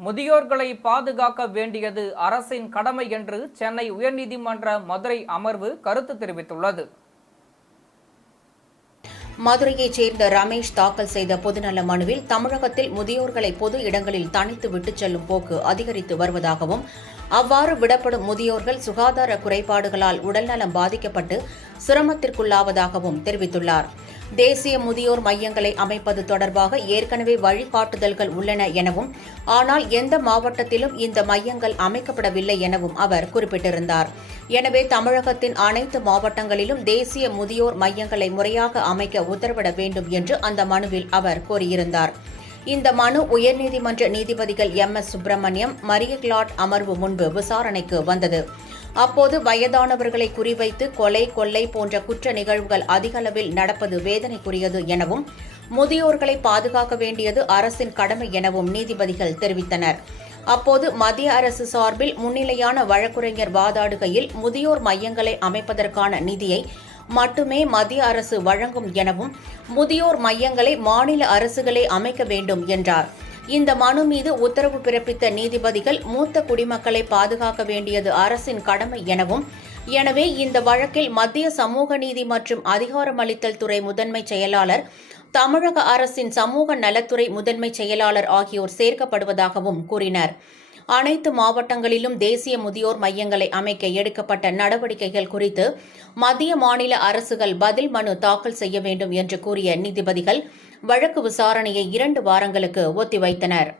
முதியோர்களை பாதுகாக்க வேண்டியது அரசின் கடமை என்று சென்னை உயர்நீதிமன்ற மதுரை அமர்வு கருத்து தெரிவித்துள்ளது. மதுரையைச் சேர்ந்த ரமேஷ் தாக்கல் செய்த பொதுநல மனுவில் தமிழகத்தில் முதியோர்களை பொது இடங்களில் தனித்து விட்டுச் செல்லும் போக்கு அதிகரித்து வருவதாகவும், அவ்வாறு விடப்படும் முதியோர்கள் சுகாதார குறைபாடுகளால் உடல்நலம் பாதிக்கப்பட்டு சிரமத்திற்குள்ளாவதாகவும் தெரிவித்துள்ளார். தேசிய முதியோர் மையங்களை அமைப்பது தொடர்பாக ஏற்கனவே வழிகாட்டுதல்கள் உள்ளன எனவும், ஆனால் எந்த மாவட்டத்திலும் இந்த மையங்கள் அமைக்கப்படவில்லை எனவும் அவர் குறிப்பிட்டிருந்தார். எனவே தமிழகத்தின் அனைத்து மாவட்டங்களிலும் தேசிய முதியோர் மையங்களை முறையாக அமைக்க உத்தரவிட வேண்டும் என்று அந்த மனுவில் அவர் கோரியிருந்தார். இந்த மனு உயர்நீதிமன்ற நீதிபதிகள் MS சுப்பிரமணியம், மரியக்லாட் அமர்வு முன்பு விசாரணைக்கு வந்தது. அப்போது வயதானவர்களை குறிவைத்து கொலை, கொள்ளை போன்ற குற்ற நிகழ்வுகள் அதிக அளவில் நடப்பது வேதனைக்குரியது எனவும், முதியோர்களை பாதுகாக்க வேண்டியது அரசின் கடமை எனவும் நீதிபதிகள் தெரிவித்தனர். அப்போது மத்திய அரசு சார்பில் முன்னிலையான வழக்குரைஞர் வாதாடுகையில், முதியோர் மையங்களை அமைப்பதற்கான நிதியை மட்டுமே மத்திய அரசு வழங்கும் எனவும், முதியோர் மையங்களை மாநில அரசுகளே அமைக்க வேண்டும் என்றார். இந்த மனு மீது உத்தரவு பிறப்பித்த நீதிபதிகள், மூத்த குடிமக்களை பாதுகாக்க வேண்டியது அரசின் கடமை எனவும், எனவே இந்த வழக்கில் மத்திய சமூக நீதி மற்றும் அதிகாரமளித்தல் துறை முதன்மை செயலாளர், தமிழக அரசின் சமூக நலத்துறை முதன்மை செயலாளர் ஆகியோர் சேர்க்கப்படுவதாகவும் கூறினர். அனைத்து மாவட்டங்களிலும் தேசிய முதியோர் மையங்களை அமைக்க எடுக்கப்பட்ட நடவடிக்கைகள் குறித்து மத்திய மாநில அரசுகள் பதில் மனு தாக்கல் செய்ய வேண்டும் என்று கூறிய நீதிபதிகள் வழக்கு விசாரணையை 2 வாரங்களுக்கு ஒத்திவைத்தனர்.